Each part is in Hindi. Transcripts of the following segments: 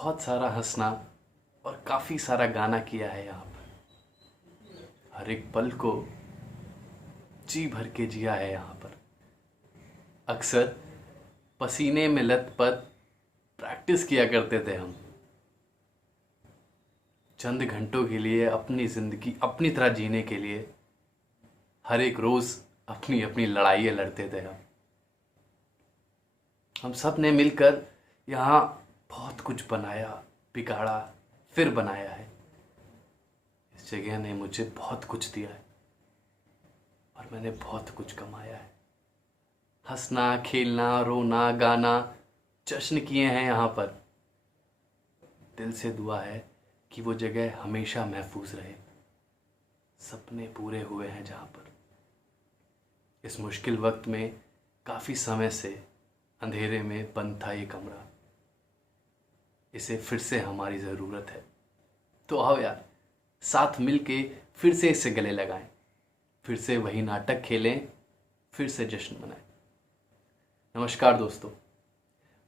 बहुत सारा हंसना और काफ़ी सारा गाना किया है यहाँ पर। हर एक पल को जी भर के जिया है यहाँ पर। अक्सर पसीने में लथपथ प्रैक्टिस किया करते थे हम। चंद घंटों के लिए अपनी ज़िंदगी अपनी तरह जीने के लिए हर एक रोज़ अपनी अपनी लड़ाइयाँ लड़ते थे हम सब ने मिलकर यहाँ बहुत कुछ बनाया, बिगाड़ा, फिर बनाया है। इस जगह ने मुझे बहुत कुछ दिया है और मैंने बहुत कुछ कमाया है। हंसना, खेलना, रोना, गाना, जश्न किए हैं यहाँ पर। दिल से दुआ है कि वो जगह हमेशा महफूज रहे। सपने पूरे हुए हैं जहाँ पर। इस मुश्किल वक्त में काफ़ी समय से अंधेरे में बंद था ये कमरा। इसे फिर से हमारी ज़रूरत है। तो आओ यार, साथ मिल के फिर से इससे गले लगाएं, फिर से वही नाटक खेलें, फिर से जश्न मनाएं। नमस्कार दोस्तों,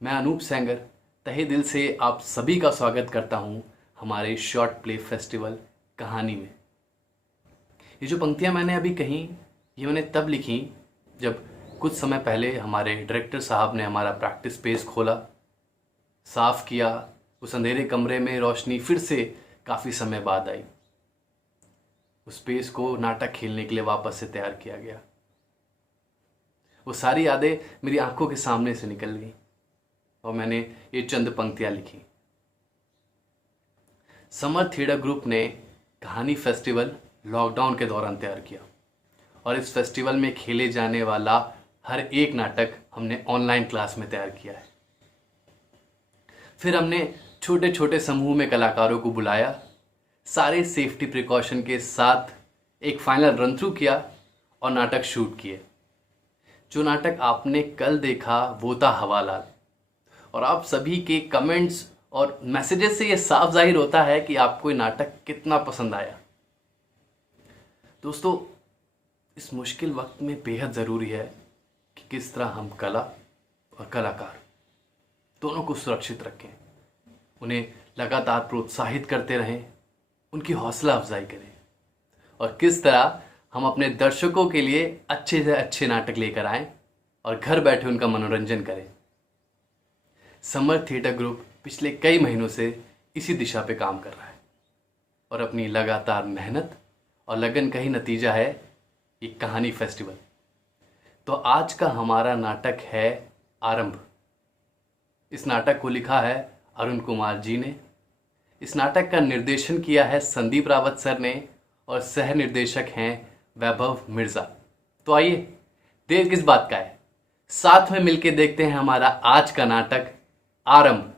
मैं अनूप सेंगर तहे दिल से आप सभी का स्वागत करता हूं हमारे शॉर्ट प्ले फेस्टिवल कहानी में। ये जो पंक्तियां मैंने अभी कही, ये मैंने तब लिखी जब कुछ समय पहले हमारे डायरेक्टर साहब ने हमारा प्रैक्टिस स्पेस खोला, साफ़ किया। उस अंधेरे कमरे में रोशनी फिर से काफ़ी समय बाद आई। उस स्पेस को नाटक खेलने के लिए वापस से तैयार किया गया। वो सारी यादें मेरी आंखों के सामने से निकल गई और मैंने ये चंद पंक्तियां लिखी। समर थिएटर ग्रुप ने कहानी फेस्टिवल लॉकडाउन के दौरान तैयार किया और इस फेस्टिवल में खेले जाने वाला हर एक नाटक हमने ऑनलाइन क्लास में तैयार किया है। फिर हमने छोटे छोटे समूह में कलाकारों को बुलाया, सारे सेफ्टी प्रिकॉशन के साथ एक फाइनल रन थ्रू किया और नाटक शूट किए। जो नाटक आपने कल देखा वो था हवालाल, और आप सभी के कमेंट्स और मैसेजेस से ये साफ जाहिर होता है कि आपको ये नाटक कितना पसंद आया। दोस्तों, इस मुश्किल वक्त में बेहद ज़रूरी है कि किस तरह हम कला और कलाकार दोनों को सुरक्षित रखें, उन्हें लगातार प्रोत्साहित करते रहें, उनकी हौसला अफजाई करें और किस तरह हम अपने दर्शकों के लिए अच्छे से अच्छे नाटक लेकर आएं और घर बैठे उनका मनोरंजन करें। समर थिएटर ग्रुप पिछले कई महीनों से इसी दिशा पे काम कर रहा है और अपनी लगातार मेहनत और लगन का ही नतीजा है ये कहानी फेस्टिवल। तो आज का हमारा नाटक है आरंभ। इस नाटक को लिखा है अरुण कुमार जी ने। इस नाटक का निर्देशन किया है संदीप रावत सर ने और सह निर्देशक हैं वैभव मिर्जा। तो आइए, देर किस बात का है, साथ में मिलके देखते हैं हमारा आज का नाटक आरंभ।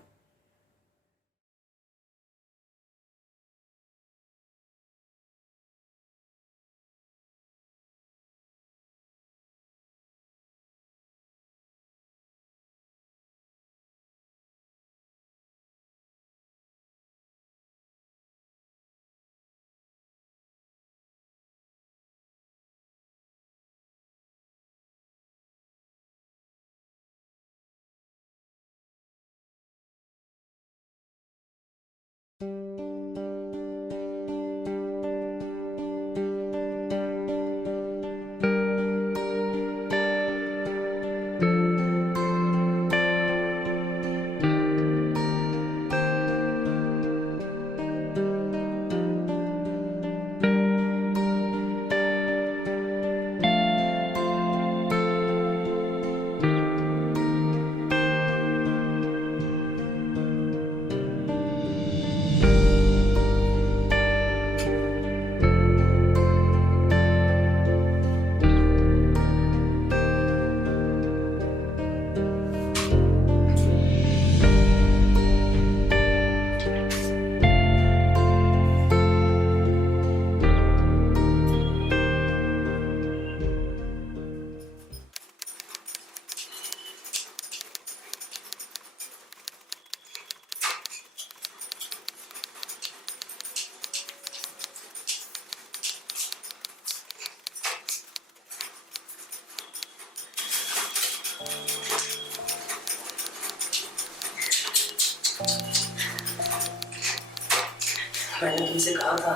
मैंने तुमसे कहा था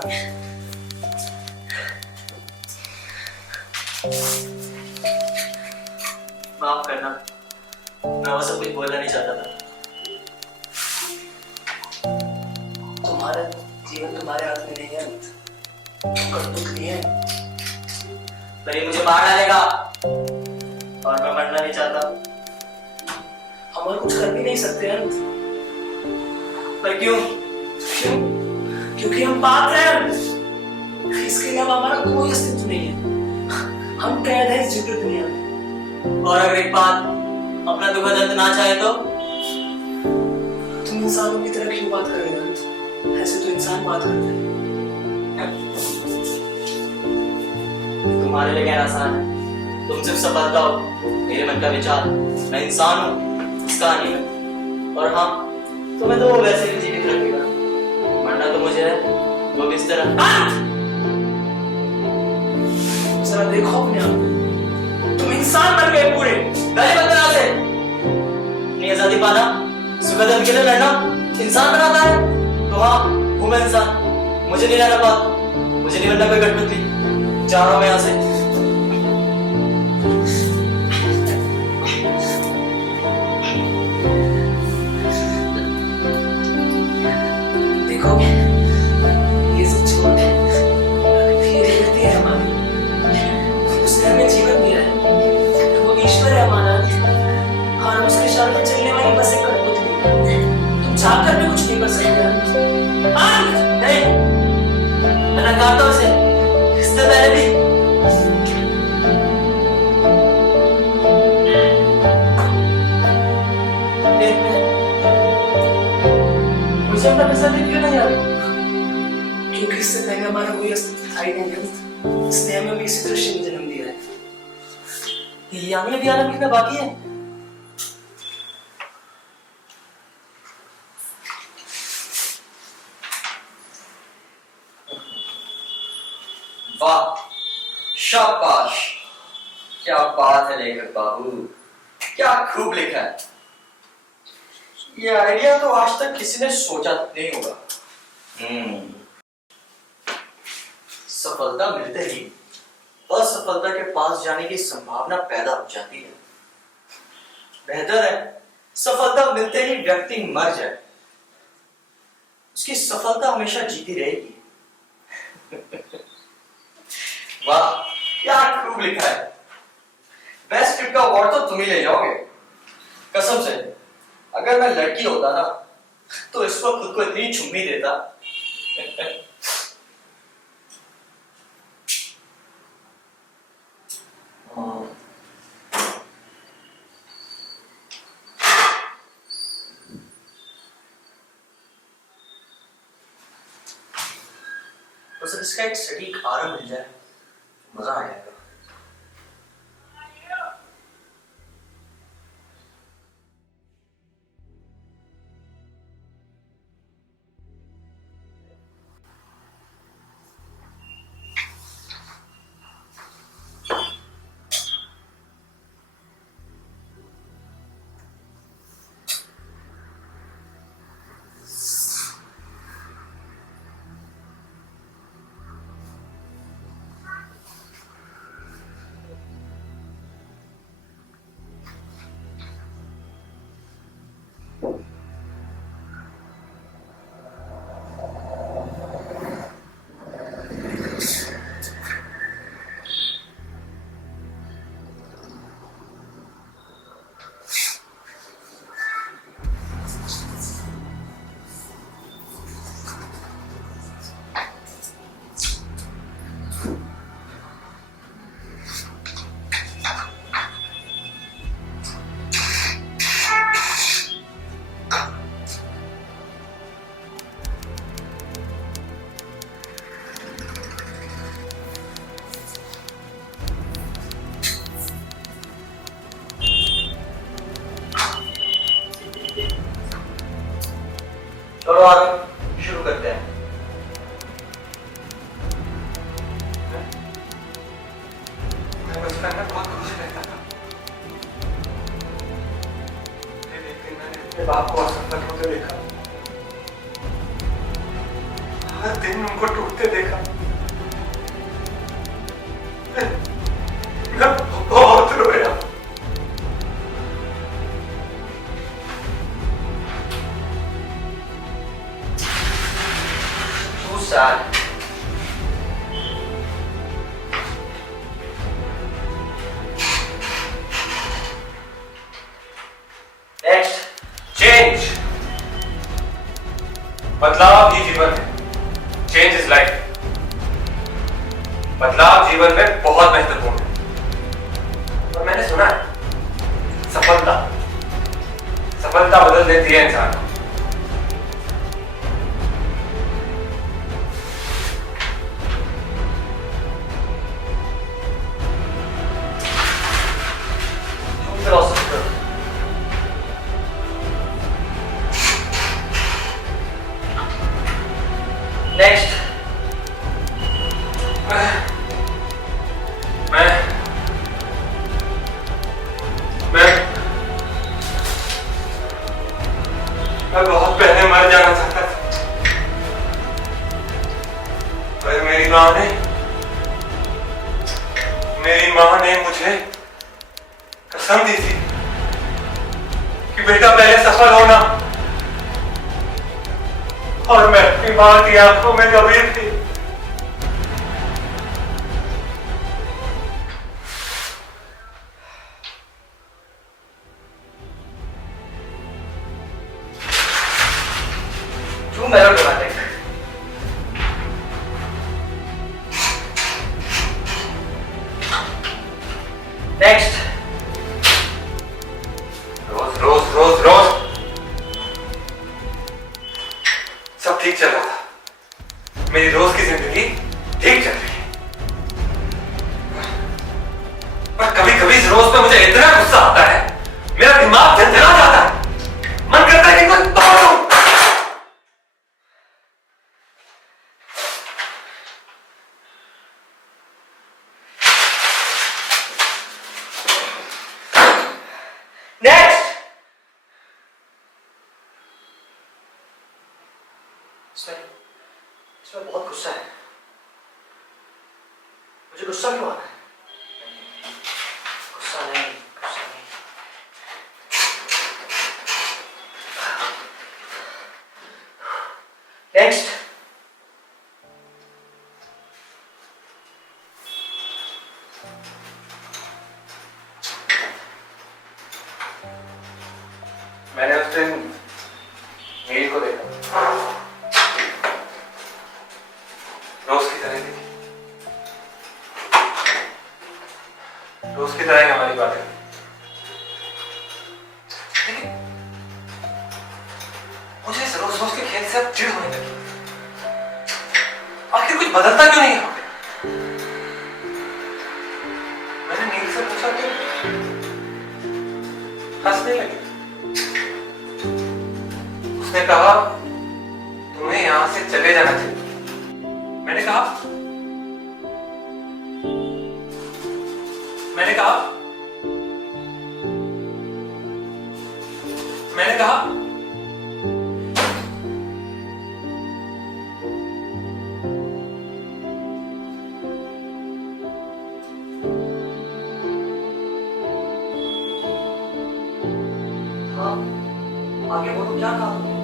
माफ करना, मैं वो सब कुछ बोलना नहीं चाहता था। तुम्हारा जीवन तुम्हारे हाथ में नहीं है, करतूत नहीं है, पर ये मुझे मार डालेगा और मैं मरना नहीं चाहता। हम और कुछ कर भी नहीं सकते अंत, पर क्यों? क्योंकि हम पाप हैं। इसके अलावा हमारा कोई अस्तित्व नहीं है। हम कैद हैं इस झूठी दुनिया में। और अगर एक बात अपना दुखद अंत ना चाहे तो तुम इंसानों की तरह क्यों बात कर रहे हो? ऐसे तो इंसान बात करते हैं। तुम्हारे लिए कहना आसान है, तुम सिर्फ सफलता हो, मेरे मन का विचार। मैं इंसान हूँ इस कहानी में, और हाँ, तुम्हें तो वो वैसे भी जीवित रखेगा। मरना तो मुझे है, वो भी इस तरह। जरा देखो अपने आप, तुम इंसान बन गए पूरे। गए मत यहाँ से। अपनी आजादी पाना, सुखद अंत के लिए लड़ना इंसान बनाता है। तो हाँ, हूँ मैं इंसान। मुझे नहीं रहना बात, मुझे नहीं बनना कोई कठपुतली। जा रहा हूँ मैं यहाँ से। देखो, ये सच बात है। धीरे धीरे है हमारी, उसने हमें जीवन दिया है। वो ईश्वर है हमारा, और हम उसके इशारे पर चलने वाली बस एक कठपुतली। तुम चाहकर भी कुछ नहीं कर सकते। नहीं, मैं नकारता हूं उसे। इससे पहले भी मुझे अपना पसंद क्यों नहीं आ रहा? क्योंकि इससे पहले हमारा कोई अस्तित्व था ही नहीं। इसने हमें भी इसी दृश्य में जन्म दिया है। यानी अभी आना लिखना बाकी है। वाह, शाबाश, क्या बात है लेखक बाबू, क्या खूब लिखा है। ये आइडिया तो आज तक किसी ने सोचा नहीं होगा। सफलता मिलते ही असफलता के पास जाने की संभावना पैदा हो जाती है। बेहतर है सफलता मिलते ही व्यक्ति मर जाए, उसकी सफलता हमेशा जीती रहेगी। वाह, क्या खूब लिखा है। बेस्ट स्क्रिप्ट का अवार्ड तो तुम ही ले जाओगे, कसम से। अगर मैं लड़की होता ना, तो इस वक्त खुद को इतनी चुम्मी देता। बस इसका एक सटीक आरंभ मिल जाए, मजा आ जाएगा। चलो आरंभ शुरू करते हैं। मैं बचपन में बहुत खुश रहता था, लेकिन मैंने अपने बाप को असफल होते देखा। हर दिन उनको टूटते देखा। मैं बहुत रोया। Too sad. Next. चेंज, बदलाव ही जीवन है। Change is life. बदलाव जीवन में बहुत महत्वपूर्ण है। और मैंने सुना है सफलता सफलता बदल देती है इंसान को। True philosopher. Next. मैं बहुत पहले मर जाना चाहता था, पर मेरी माँ ने मुझे कसम दी थी कि बेटा पहले सफल होना। और मैं अपनी माँ की आंखों में गंभीर थी। Too melodramatic. Next. रोज रोज रोज रोज सब ठीक चल रहा था। मेरी रोज की जिंदगी ठीक चल रही है, पर कभी कभी इस रोज पे मुझे इतना गुस्सा आता है, मेरा दिमाग झंझना जाता है, मन करता है कि कोई तोड़ दूं। Next. इसमें बहुत गुस्सा है। मुझे गुस्सा क्यों आ रहा है? गुस्सा नहीं, गुस्सा नहीं। Next. मैंने उस दिन नील को देखा, रोज की तरह थी। रोज की तरह ही हमारी बातें, लेकिन मुझे इस रोज रोज के खेल से अब चिढ़ होने लगी। आखिर कुछ बदलता क्यों नहीं है? मैंने नील से पूछा क्यों, हंसने लगी। उसने कहा तुम्हें यहां से चले जाना चाहिए। मैंने कहा मैंने कहा मैंने कहा हाँ, आगे बोलो क्या कहा तुमने?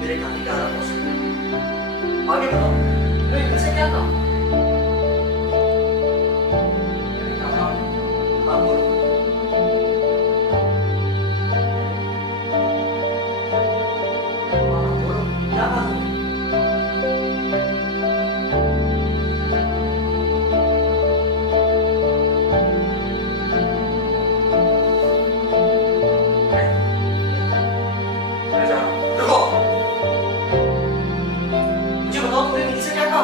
मेरे कहने का आराम हो सकता है। आगे बताओ, तुमने इनमें से क्या कहा? हाँ बोलो। हाँ बोलो, क्या कहा तुमने? देखो, मुझे बताओ तुमने नीचे क्या कहा?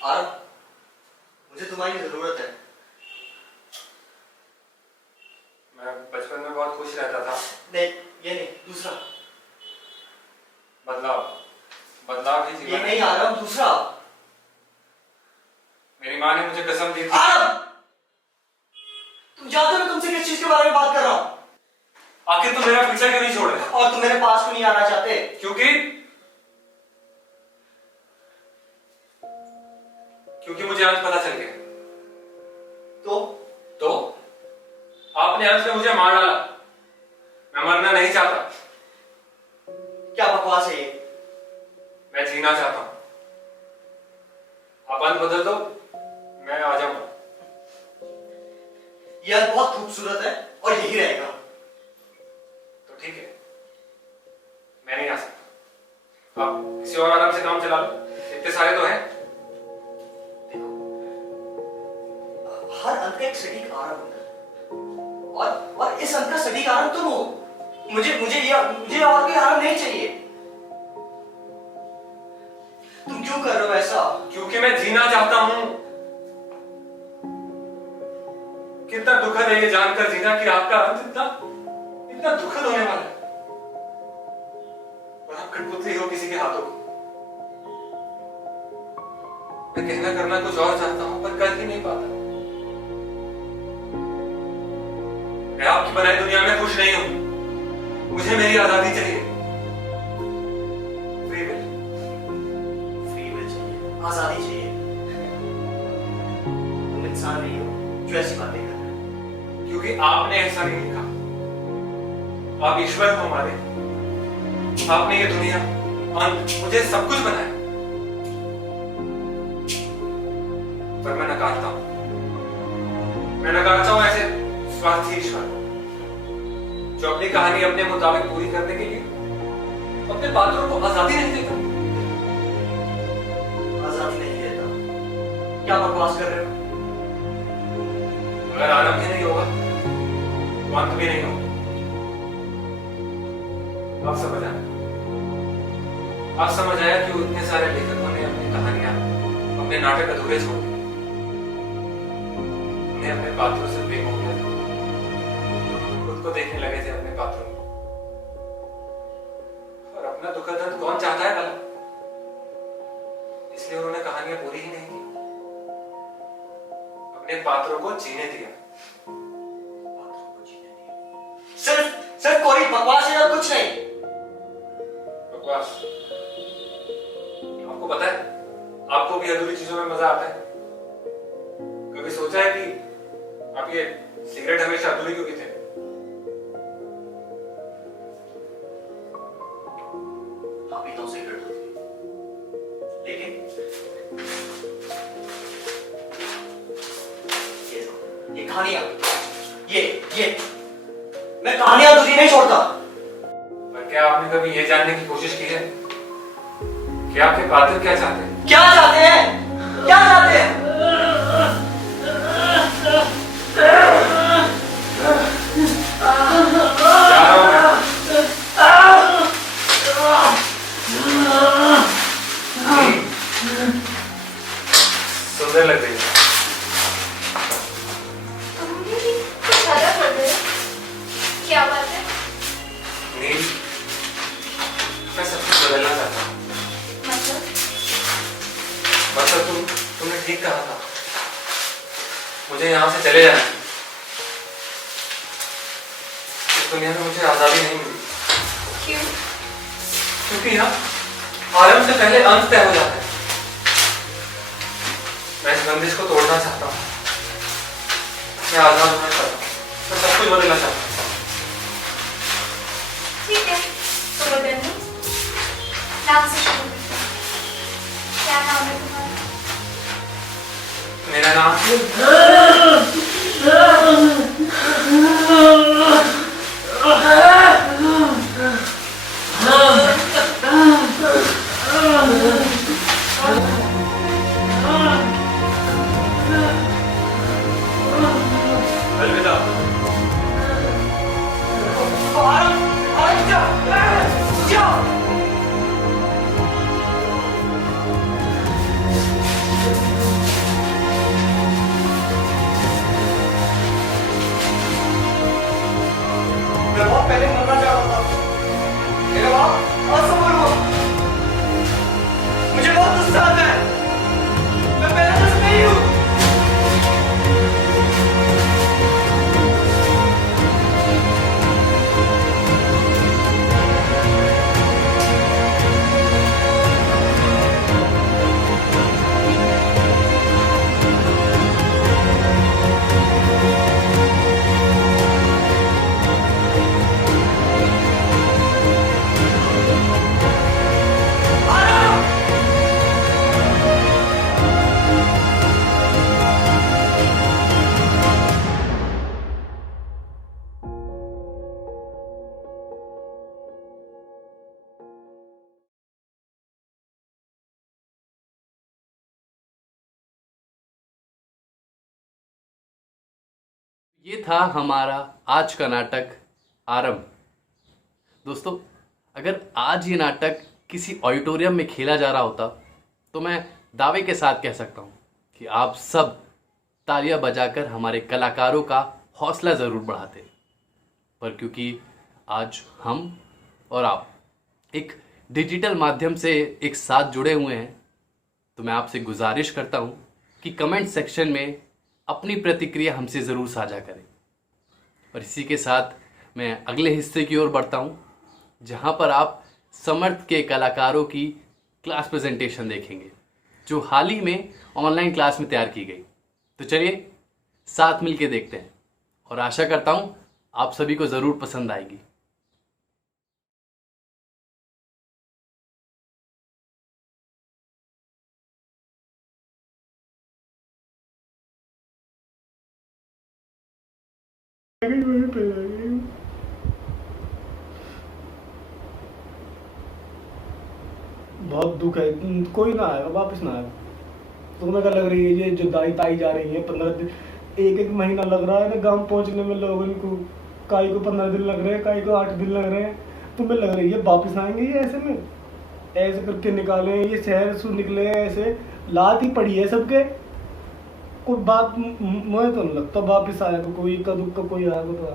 आरव, मुझे तुम्हारी जरूरत है। मैं बचपन में बहुत खुश रहता था। नहीं, ये नहीं, दूसरा। बदलाव बदलाव ही ये जीवन है। नहीं आरव, दूसरा। मेरी माँ ने मुझे कसम दी थी। आरव, तुम जानते हो मैं तुमसे किस चीज के बारे में बात कर रहा हूँ? आखिर तुम मेरा पीछा क्यों नहीं छोड़ रहे? और तुम मेरे पास क्यों नहीं आना चाहते? क्योंकि मुझे अंत पता चल गया। तो आपने अंत में मुझे मार डाला। मैं मरना नहीं चाहता। क्या बकवास है ये? मैं जीना चाहता हूं। आप अंत बदल दो, मैं आ जाऊंगा। ये अंत बहुत खूबसूरत है और यही रहेगा। तो ठीक है, मैं नहीं आ सकता। आप किसी और आराम से काम चला लो, इतने सारे तो हैं। देखो, हर अंत का एक सटीक आरंभ होता है, और इस अंत का सटीक आरंभ तुम हो। मुझे और कोई आरंभ नहीं चाहिए। तुम क्यों कर रहे हो ऐसा? क्योंकि मैं जीना चाहता हूं। कितना दुखद है ये जानकर जीना कि आपका अंत इतना दुखद होने वाला है, और आप कठपुतली हो किसी के हाथों की। मैं कहना करना कुछ और चाहता हूं, पर कर ही नहीं पाता। मैं आपकी बनाई दुनिया में खुश नहीं हूं। मुझे मेरी आजादी चाहिए। फ्री विल चाहिए, आजादी चाहिए। तुम इंसान नहीं हो जो ऐसी बातें कर रहे हो। क्योंकि आपने ऐसा नहीं लिखा। आप ईश्वर को मारे। आपने ये दुनिया, अंत, मुझे सब कुछ बनाया, पर मैं नकारता हूं। मैं नकारता हूं ऐसे स्वार्थी ईश्वर को, जो अपनी कहानी अपने मुताबिक पूरी करने के लिए अपने पात्रों को आजादी नहीं देता। आजादी नहीं देता? क्या बकवास कर रहे हो? अगर आरंभ ही नहीं होगा तो अंत भी नहीं होगा। आप समझ आए? आप समझ आया कि इतने सारे लेखकों ने अपनी कहानियां, अपने नाटक अधूरे छोड़ दिए। उन्हें अपने पात्रों से प्रेम हो गया था, खुद को देखने लगे थे अपने पात्रों में। और अपना दुखद अंत कौन चाहता है भला? इसलिए उन्होंने कहानियां पूरी ही नहीं की, अपने पात्रों को जीने दिया। सिर्फ कोई बकवास है और कुछ नहीं। बकवास? आपको पता है, आपको भी अधूरी चीजों में मजा आता है। कभी सोचा है कि आप ये सिगरेट हमेशा अधूरी क्यों पीते हैं? हाँ, पीता हूं सिगरेट, लेकिन ये कहानियां, ये मैं कहानियां अधूरी नहीं छोड़ता। पर क्या आपने कभी ये जानने की कोशिश की है कि आपके पात्र क्या चाहते हैं? क्या चाहते हैं? क्या चाहते हैं? जा रहा हूं मैं। सुंदर लग रही है। तुमने भी कुछ अलग लग रहे हो। क्या बात है? नील, मैं सब कुछ बदलना चाहता हूँ। मतलब तुमने ठीक कहा था, मुझे यहाँ से चले जाना है। इस दुनिया में मुझे आजादी नहीं मिली। क्यों? क्योंकि यहाँ आरंभ से पहले अंत तय हो जाता है। मैं इस बंदिश को तोड़ना चाहता हूँ। मैं आजाद होना चाहता हूँ। मैं सब कुछ बदलना चाहता हूँ। ठीक है, तो बदलने नाम से शुरू करते हैं। क्या नाम है तुम्हारा? मेरा नाम अलविदा। जाओ। ये था हमारा आज का नाटक आरंभ। दोस्तों, अगर आज ये नाटक किसी ऑडिटोरियम में खेला जा रहा होता तो मैं दावे के साथ कह सकता हूँ कि आप सब तालियां बजाकर हमारे कलाकारों का हौसला ज़रूर बढ़ाते। पर क्योंकि आज हम और आप एक डिजिटल माध्यम से एक साथ जुड़े हुए हैं, तो मैं आपसे गुजारिश करता हूं कि कमेंट सेक्शन में अपनी प्रतिक्रिया हमसे ज़रूर साझा करें। और इसी के साथ मैं अगले हिस्से की ओर बढ़ता हूं, जहां पर आप समर्थ के कलाकारों की क्लास प्रेजेंटेशन देखेंगे, जो हाल ही में ऑनलाइन क्लास में तैयार की गई। तो चलिए साथ मिलके देखते हैं और आशा करता हूं आप सभी को ज़रूर पसंद आएगी। बहुत दुख है, कोई ना आएगा, वापस ना आएगा। तुम्हें क्या लग रही है ये जो दाई ताई जा रही है 15 दिन, एक महीना लग रहा है ना गांव पहुंचने में लोगों को। काई को 15 दिन लग रहे हैं, काई को 8 दिन लग रहे हैं। तुम्हें लग रही है वापस आएंगे ये ऐसे में? ऐसे करके निकाले ये शहर से निकले हैं, ऐसे लात ही पड़ी है सबके। कोई बात मुझे तो नहीं लगता वापस आएगा कोई, का दुख का कोई आएगा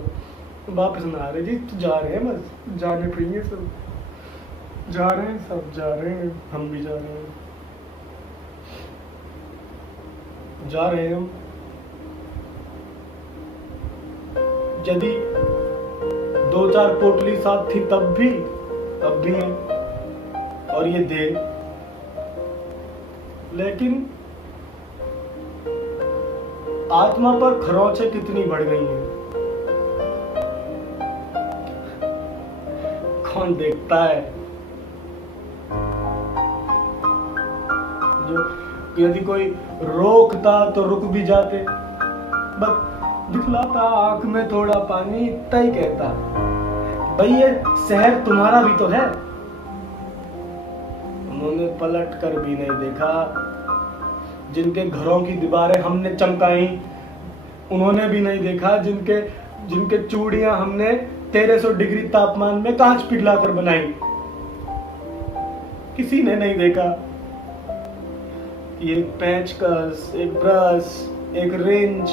तो वापस ना आ रहे जी। तो जा रहे हैं, बस जाने चाहिए सब, जा रहे हैं सब, जा रहे हैं, हम भी जा रहे हैं, जा रहे हैं हम। यदि 2-4 पोटली साथ थी तब भी है, और ये दे, लेकिन आत्मा पर खरोंचें कितनी बढ़ गई हैं। कौन देखता है? जो यदि कोई रोकता तो रुक भी जाते, बस दिखलाता आंख में थोड़ा पानी, इतना ही कहता भाई ये शहर तुम्हारा भी तो है। उन्होंने पलट कर भी नहीं देखा। जिनके घरों की दीवारें हमने चमकाई उन्होंने भी नहीं देखा। जिनके चूड़ियां हमने 1300 डिग्री तापमान में कांच पिघला कर बनाई, किसी ने नहीं देखा। ये पेंचकस, एक ब्रश, एक रेंज,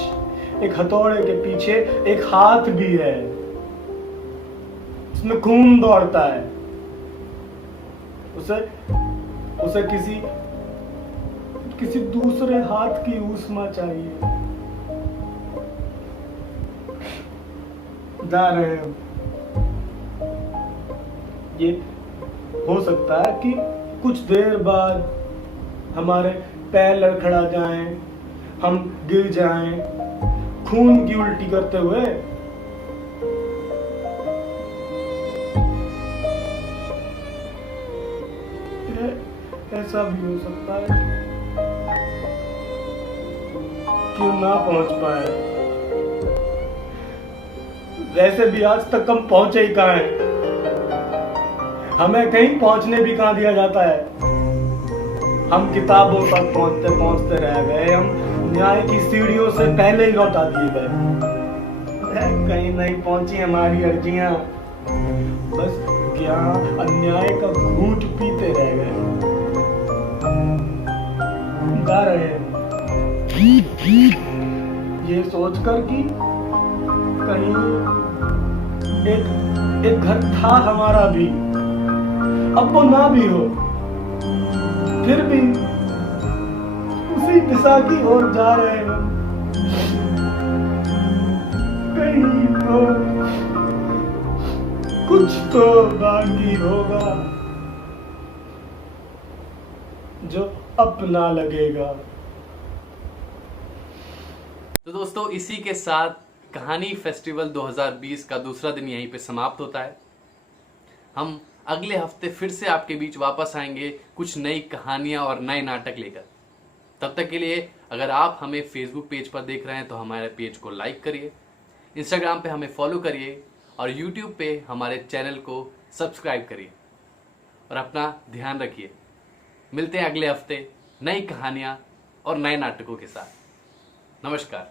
एक हथौड़े के पीछे एक हाथ भी है, उसमें खून दौड़ता है। उसे किसी दूसरे हाथ की ऊष्मा चाहिए। जा रहे हैं। ये हो सकता है कि कुछ देर बाद हमारे पैर लड़खड़ा जाएं, हम गिर जाएं खून की उल्टी करते हुए। ऐसा भी हो सकता है क्यों ना पहुंच पाए। वैसे भी आज तक हम पहुंचे ही कहां हैं? हमें कहीं पहुंचने भी कहां दिया जाता है। हम किताबों तक पहुंचते पहुंचते रह गए। हम न्याय की सीढ़ियों से पहले ही लौटा दिए गए। कहीं नहीं पहुंची हमारी अर्जियां, बस ज्ञान अन्याय का घूंट पीते रह गए। जा रहे हैं ये सोचकर कि कहीं एक घर था हमारा भी, अब वो ना भी हो, फिर भी उसी दिशा की ओर जा रहे हैं। कहीं तो कुछ तो बाकी होगा जो अपना लगेगा। तो दोस्तों, इसी के साथ कहानी फेस्टिवल 2020 का दूसरा दिन यहीं पे समाप्त होता है। हम अगले हफ्ते फिर से आपके बीच वापस आएंगे कुछ नई कहानियां और नए नाटक लेकर। तब तक के लिए अगर आप हमें फेसबुक पेज पर देख रहे हैं तो हमारे पेज को लाइक करिए, इंस्टाग्राम पे हमें फॉलो करिए और यूट्यूब पे हमारे चैनल को सब्सक्राइब करिए और अपना ध्यान रखिए। मिलते हैं अगले हफ्ते नई कहानियां और नए नाटकों के साथ। नमस्कार।